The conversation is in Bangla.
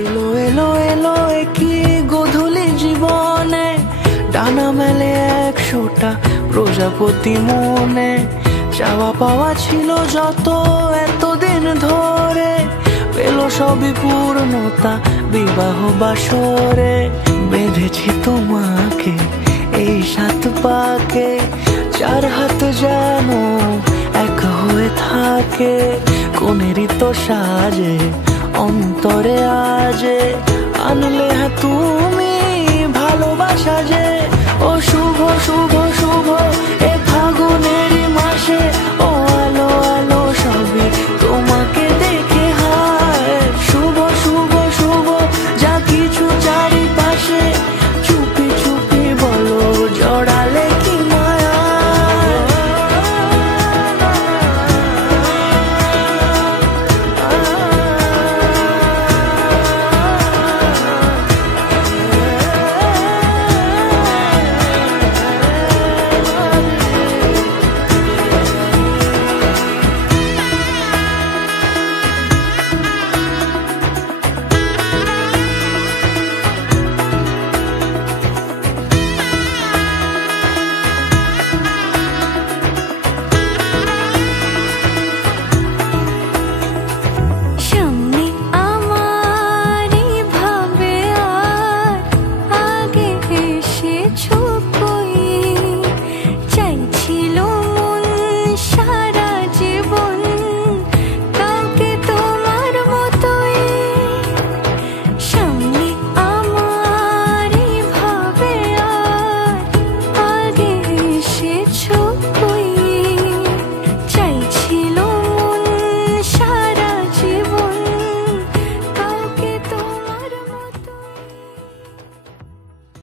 এলো এলো এলো কি গোধূলি জীবনে, ডানা মেলে 100টা প্রজাপতি মনে। চাওয়া পাওয়া ছিল যত এতদিন ধরে, পেল সবই পূর্ণতা বিবাহ বাসরে। বেঁধেছি তোমাকে এই 7 পাকে, 4 হাত যেন এক হয়ে থাকে। কোনেরই তো সাজে অন্তরে আজে, আনলে তুমি ভালোবাসা যে। ও শুভ শুভ